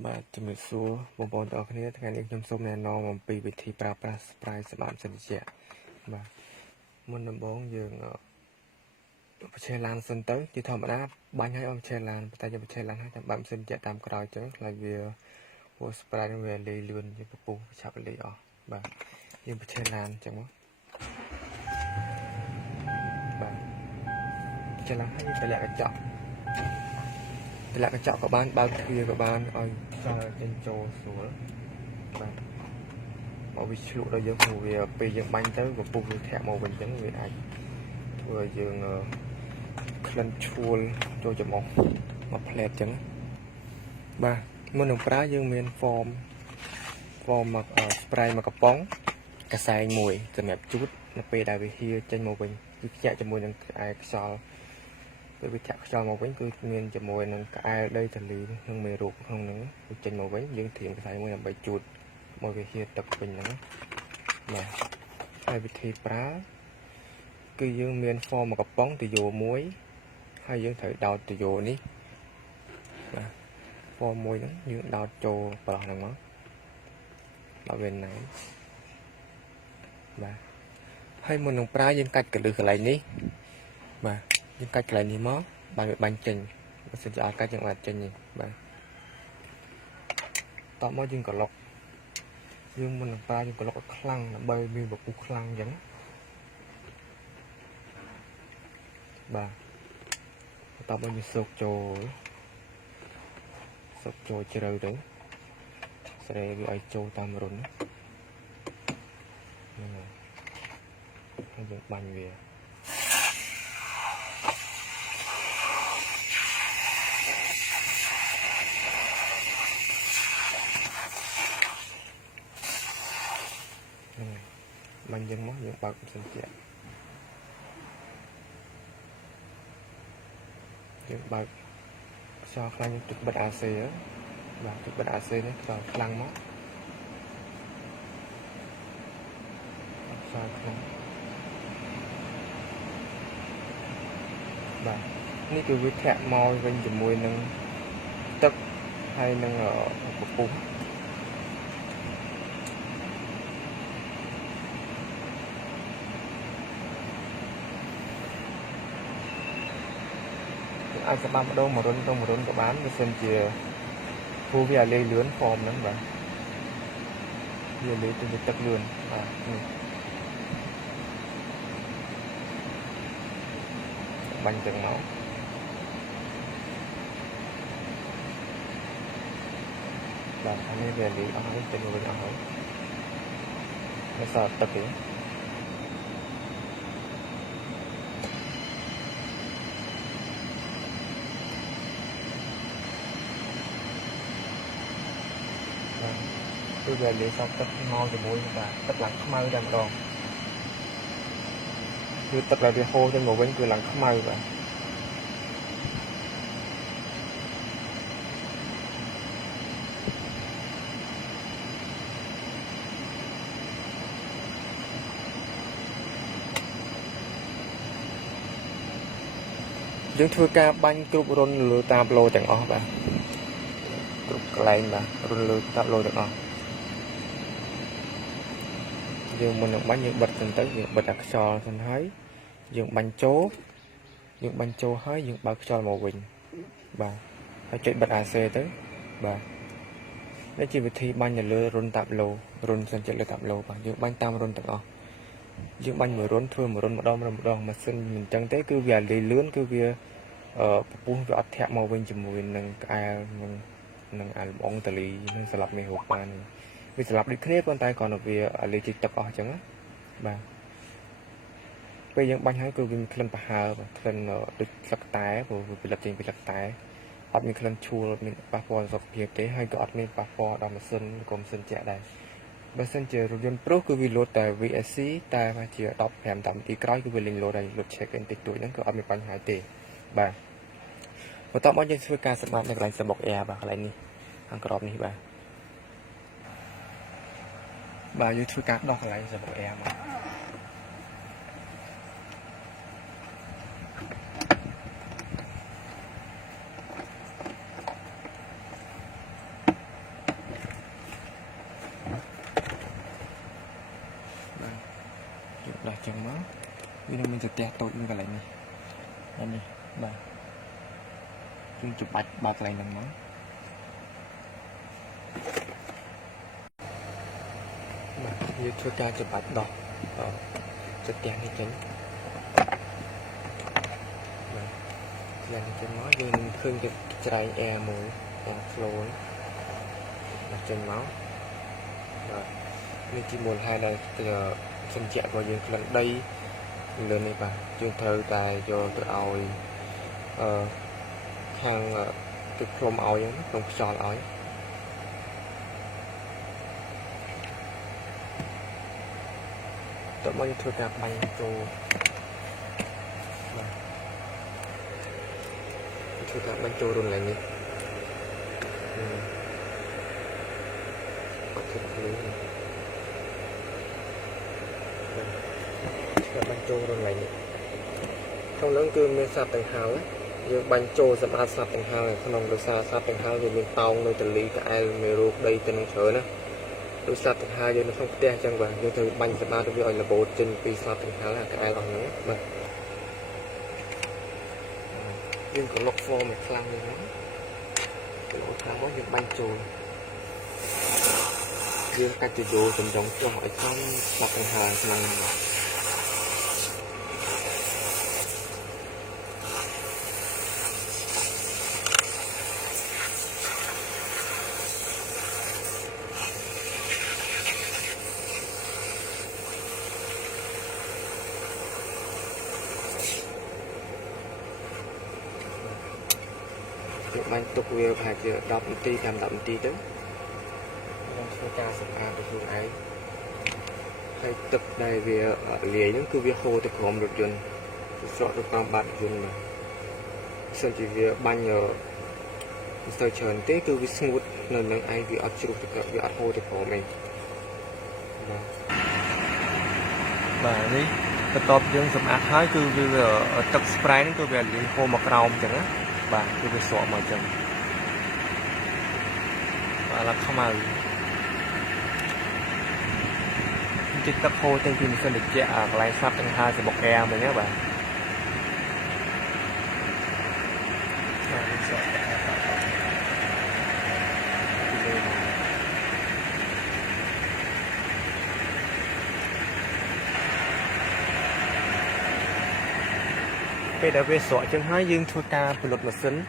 បាទជំរាបសួរបងប្អូនទាំងអស់គ្នាថ្ងៃនេះខ្ញុំសូមណែនាំអំពីវិធីប្រើប្រាស់ spray សម្អាតសិនជាបាទមុនដំបូងយើងបញ្ឆេះឡានសិនទៅជាធម្មតាបាញ់ឲ្យអស់បញ្ឆេះឡានតែយើងបញ្ឆេះឡានហើយតាមបើកសិនជាតាមក្រោយចឹងខ្លាចវាពណ៌ spray នឹងវាលាយលឿនជាពពុះឆាប់លាយអស់បាទយើងបញ្ឆេះឡានចឹងមកបាទបញ្ឆេះឡានហើយយើងតម្លាក់កញ្ចក់តម្លាក់កញ្ចក់ក៏បានបើកទ្វារក៏បានឲ្យខ្យល់ចេញចូលស្រួលបាទមកវាឆ្លក់ដល់យើងព្រោះវាពេលយើងបាញ់ទៅពពុះវាធាក់មកវិញចឹងវាអាចធ្វើឲ្យយើងក្លិនឈួលចូលច្រមុះមកផ្លែតចឹងបាទមុននឹងប្រើយើងមានហ្វមមក spray មកកំប៉ុងកសែងមួយសម្រាប់ជូតនៅពេលដែលវាហៀចេញមកវិញគឺខ្ជាក់ជាមួយនឹងក្អែខ្យល់ពេលវាធាក់ខ្យល់មកវិញគឺមានជាមួយនឹងក្អែដីទលីនិងមេរោគក្នុងហ្នឹងវាចេញមកវិញយើងត្រៀមកសែងមួយដើម្បីជូតមកវាហៀទឹកវិញហ្នឹងបាទហើយវិធីប្រើគឺយើងមានហ្វមមកកំប៉ុងទយោមួយហើយយើងត្រូវដោតទយោនេះបាទហ្វមមួយហ្នឹងយើងដោតចូលប្រោះហ្នឹងមកដល់វាណែបាទហើយមុននឹងប្រើយើងកាច់កន្លឹះកន្លែងនេះបាទយើងកាច់កន្លែងនេះមកបានវាបាញ់ចេញបើសិនជាអត់កាច់យើងអាចចេញនេះបាទតមកយើងក្លុកយើងមុននឹងប្រើយើងក្លុកឲ្យខ្លាំងដើម្បីមានពពុះខ្លាំងអញ្ចឹងបាទបន្ទាប់មកយើងសូកចូលជ្រៅទៅស្រែវាឲ្យចូលតាមរុនហើយយើងបាញ់វាបាញ់យើងមកយើងបើកសិនជាយើងបើកខ្យល់ខ្លាំងទឹកបិទ AC បាទទឹកបិទ AC នេះខ្យល់ខ្លាំងមកខ្យល់ខ្លាំងបាទនេះគឺវាធាក់មកវិញជាមួយនឹងទឹកហើយនឹងពពុះអាចសម្រាប់ម្ដង1រុនទៅ1រុនក៏បានបើសិនជាព្រោះវាលាយលឿនហ្វមហ្នឹងបាទវាលាយទៅទឹកលឿនបាទនេះបាញ់ទាំងមកបាទអានេះវាលាយអស់ហើយចេញមកវិញអស់ហើយមិនសល់ទឹកទេគឺវាលាយសក់ទឹកមកជាមួយបាទទឹកឡើងខ្មៅតែម្ដងគឺទឹកដែលវាហូរចេញមកវិញគឺឡើងខ្មៅបាទយើងធ្វើការបាញ់គ្រប់រុនលើតាមឡូទាំងអស់បាទគ្រប់កន្លែងបាទរុនលើតាមឡូទាំងអស់យើងមុននឹងបាញ់យើងបិទសិនទៅយើងបិទអាខ្យល់សិនហើយយើងបាញ់ចូលហើយយើងបើកខ្យល់មកវិញបាទហើយចុចបិទ AC ទៅបាទនេះជាវិធីបាញ់នៅលើរុនតាប់ឡូរុនសិនជាលើតាប់ឡូបាទយើងបាញ់តាមរុនទាំងអស់យើងបាញ់មួយរុនធ្វើមួយរុនម្ដងម៉ាស៊ីនមិនចឹងទេគឺវាលាយលឿនគឺវាពពុះវាអត់ធាក់មកវិញជាមួយនឹងក្អែលនឹងអាលំអងតលីនឹងស្លាប់មេរោគបានវាស្លាប់ដូចគ្នាប៉ុន្តែគ្រាន់តែវាលាយជីទឹកអស់អញ្ចឹងណាបាទពេលយើងបាញ់ហើយគឺវាមានក្លិនប្រហើរក្លិនដូចស្លឹកតែព្រោះវាផលិតចេញពីស្លឹកតែអត់មានក្លិនឈួលមានប៉ះពាល់ដល់សុខភាពទេហើយក៏អត់មានប៉ះពាល់ដល់ម៉ាស៊ីនក៏ម៉ាស៊ីនជាក់ដែរបើសិនជារថយន្តប្រុសគឺវាលោតតែ VSC តែជា15តាមនាទីក្រោយគឺវាលេងលោតហើយលោត check in តិចតួចហ្នឹងក៏អត់មានបញ្ហាទេបាទបន្ទាប់មកយើងធ្វើការសម្អាតនៅកន្លែងសបុក air បាទកន្លែងនេះខាងក្របនេះបាទយើងធ្វើការដោះកន្លែងសបុក air មក chẳng nó vì nó mình sẽ tẹt tốt như cái này anh này bà chúng chụp bạch lại nằm nó như thua ca chụp bạch đỏ sẽ tẹt hay chánh làm cho nó dương khương cái trái e mũi flow trên máu rồi nên chỉ muốn hai đây giờ xin chạy vào dương lần đây lên đây bà dương thơ tài cho tự oi hàng cái chrome oi không cho oi tụi mình thưa cả bay cho thưa cả bánh trôi luôn lại nhỉ các bánh trôi rồi này không lớn cứ mình sạp tầng hào ấy nhưng bánh trôi sạp át sạp tầng hào này không được sạp tầng hào thì mình tao nơi tầng lý cả ai mình ruột đây tầng chở nữa đôi sạp tầng hào giờ nó không té chẳng và nhưng từ bánh sạp át đối là bộ trên vì sạp tầng hào là cả ai lòng nữa mà nhưng có lọc phô mình khăn lên nó lỗ khăn có những bánh trôi dương cách từ dù tầm giống cho hỏi không sạp tầng hào năng một bánh tục về phải chữa đọc một tí làm đậm tí đó trong số ca sập a của phương ấy hay tập đây về lìa những cứ việc khô tập hòm được dần sợ được con bạn dần mà sơn chỉ việc ban nhờ sợi trần tế cứ việc smooth nên những ai việc áp dụng được việc áp khô tập hòm mình và đi tập dân sập a thái cứ việc tập spray nó cứ việc lìa khô mặc rau chẳng á bà cứ việc sọ mà chẳng và là không ai trên các khô trên phim sẽ được chạy lại sắp tầng 2 sẽ bọc e mình nhé bạn bây giờ về sọ chân hai dương thua ca của luật mà xính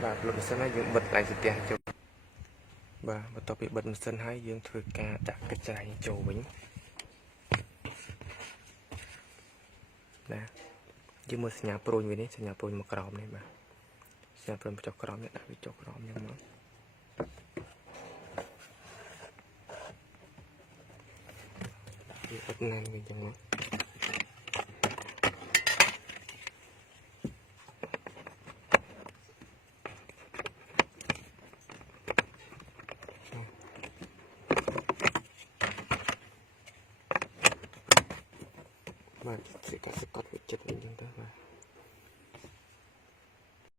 và luật mà xính hai dương bật lại sự tiền cho và tập bị bật sân hai dương thưa ca đặt cái trái trầu bánh nè dương một nhà pro như thế nhà pro một crom này mà nhà pro cho crom này đặt cho crom như nó bật nan mình cho nó và sẽ có sự cắt với chất mình chúng ta và